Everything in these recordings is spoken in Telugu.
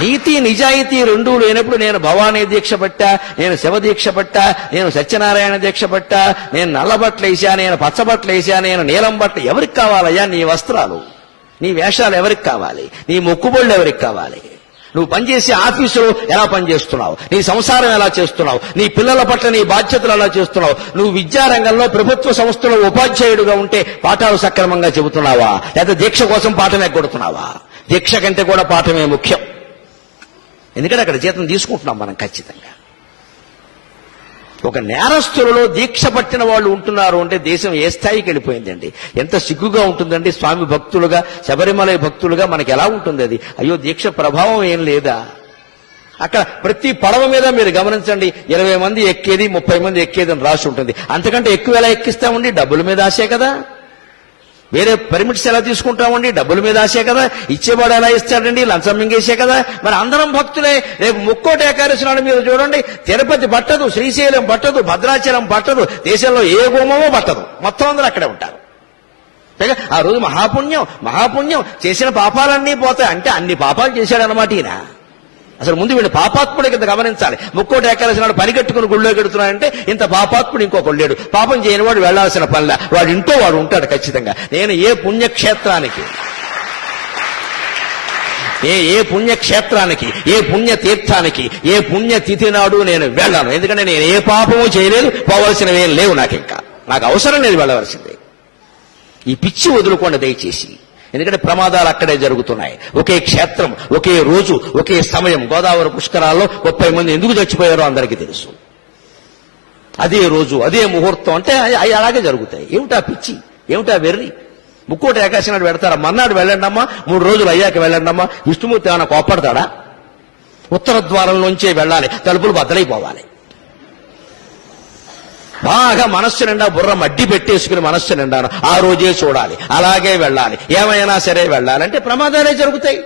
నీతి నిజాయితీ రెండూ లేనప్పుడు నేను భవానీ దీక్ష పట్టా, నేను శివదీక్ష పట్టా, నేను సత్యనారాయణ దీక్ష పట్టా, నేను నల్లబట్టలు వేసా, నేను పచ్చబట్టలు వేసా, నేను నీలం బట్టలు, ఎవరికి కావాలయ్యా నీ వస్త్రాలు? నీ వేషాలు ఎవరికి కావాలి? నీ మొక్కుబళ్ళు ఎవరికి కావాలి? నువ్వు పనిచేసే ఆఫీసులో ఎలా పనిచేస్తున్నావు? నీ సంసారం ఎలా చేస్తున్నావు? నీ పిల్లల పట్ల నీ బాధ్యతలు ఎలా చేస్తున్నావు? నువ్వు విద్యారంగంలో ప్రభుత్వ సంస్థలో ఉపాధ్యాయుడిగా ఉంటే పాఠాలు సక్రమంగా చెబుతున్నావా, లేదా దీక్ష కోసం పాఠం ఎగ్గొడుతున్నావా? దీక్ష కంటే కూడా పాఠమే ముఖ్యం. ఎందుకంటే అక్కడ జీతం తీసుకుంటున్నాం మనం ఖచ్చితంగా. ఒక నేరస్తులలో దీక్ష పట్టిన వాళ్ళు ఉంటున్నారు అంటే దేశం ఏ స్థాయికి వెళ్ళిపోయిందండి. ఎంత సిగ్గుగా ఉంటుందండి. స్వామి భక్తులుగా, శబరిమల భక్తులుగా మనకి ఎలా ఉంటుంది అది? అయ్యో, దీక్ష ప్రభావం ఏం లేదా? అక్కడ ప్రతి పడవ మీద మీరు గమనించండి, 20 మంది ఎక్కేది, 30 మంది ఎక్కేది అని రాసి ఉంటుంది. అంతకంటే ఎక్కువ ఎలా ఎక్కిస్తామండి? డబ్బుల మీద ఆశే కదా. వేరే పర్మిట్స్ ఎలా తీసుకుంటామండి? డబ్బుల మీద ఆశే కదా. ఇచ్చేవాడు ఎలా ఇస్తాడండి? లంచం మింగేసే కదా. మరి అందరం భక్తులే. రేపు ముక్కోటి ఏకాదశి నాడు మీరు చూడండి, తిరుపతి పట్టదు, శ్రీశైలం పట్టదు, భద్రాచలం పట్టదు, దేశంలో ఏ గుమ్మమో పట్టదు, మొత్తం అందరూ అక్కడే ఉంటారు. ఆ రోజు మహాపుణ్యం చేసిన పాపాలన్నీ పోతాయి. అంటే అన్ని పాపాలు చేశాడనమాట ఈయన. అసలు ముందు వీళ్ళు పాపాత్ముడి కింద గమనించాలి. ముక్కోటి ఏకాదశి నాడు పరిగెట్టుకుని గుళ్ళో గెడుతున్నాడంటే ఇంత పాపాత్ముడు ఇంకొకడు లేడు. పాపం చేయని వాడు వెళ్లాల్సిన పనిలా వాడు ఇంటో వాడు ఉంటాడు ఖచ్చితంగా. నేను ఏ పుణ్యక్షేత్రానికి, ఏ పుణ్యక్షేత్రానికి, ఏ పుణ్యతీర్థానికి, ఏ పుణ్యతిథి నాడు నేను వెళ్ళాను. ఎందుకంటే నేను ఏ పాపము చేయలేదు, పోవలసినవి ఏం లేవు. నాకు అవసరం లేదు వెళ్ళవలసిందే. ఈ పిచ్చి వదులుకోండి దయచేసి. ఎందుకంటే ప్రమాదాలు అక్కడే జరుగుతున్నాయి. ఒకే క్షేత్రం, ఒకే రోజు, ఒకే సమయం. గోదావరి పుష్కరాల్లో 30 మంది ఎందుకు చచ్చిపోయారో అందరికీ తెలుసు. అదే రోజు, అదే ముహూర్తం. అంటే అవి అలాగే జరుగుతాయి. ఏమిటా పిచ్చి, ఏమిటా వెర్రి? ముక్కోటి ఏకాదశి నాడు పెడతారా? మర్నాడు వెళ్ళండమ్మా, 3 రోజులు అయ్యాక వెళ్ళండమ్మా. విష్ణుమూర్తి ఏమైనా కోప్పడతాడా? ఉత్తర ద్వారం నుంచే వెళ్ళాలి, తలుపులు బద్దలైపోవాలి. బాగా మనస్సు నిండా బుర్ర మడ్డి పెట్టేసుకుని మనస్సు నిండాను ఆ రోజే చూడాలి, అలాగే వెళ్ళాలి, ఏమైనా సరే వెళ్ళాలంటే ప్రమాదాలే జరుగుతాయి.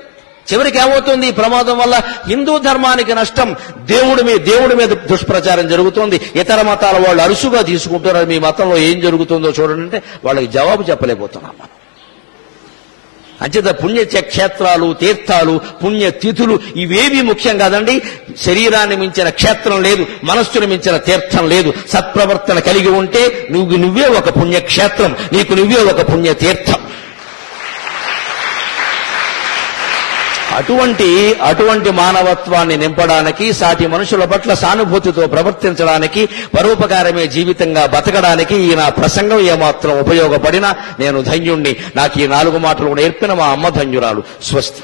చివరికి ఏమవుతుంది? ఈ ప్రమాదం వల్ల హిందూ ధర్మానికి నష్టం, దేవుడి మీద దుష్ప్రచారం జరుగుతుంది. ఇతర మతాల వాళ్ళు అరుసుగా తీసుకుంటున్నారు. మీ మతంలో ఏం జరుగుతుందో చూడండి అంటే వాళ్ళకి జవాబు చెప్పలేకపోతున్నాం మనం. అంచేత పుణ్యక్షేత్రాలు, తీర్థాలు, పుణ్యతిథులు ఇవేవి ముఖ్యం కాదండి. శరీరాన్ని మించిన క్షేత్రం లేదు, మనస్సును మించిన తీర్థం లేదు. సత్ప్రవర్తన కలిగి ఉంటే నువ్వే ఒక పుణ్యక్షేత్రం, నీకు నువ్వే ఒక పుణ్యతీర్థం. అటువంటి మానవత్వాన్ని నింపడానికి, సాటి మనుషుల పట్ల సానుభూతితో ప్రవర్తించడానికి, పరోపకారమే జీవితంగా బతకడానికి ఈ నా ప్రసంగం ఏమాత్రం ఉపయోగపడినా నేను ధన్యుణ్ణి. నాకు ఈ 4 మాటలు నేర్పిన మా అమ్మ ధన్యురాలు. స్వస్తి.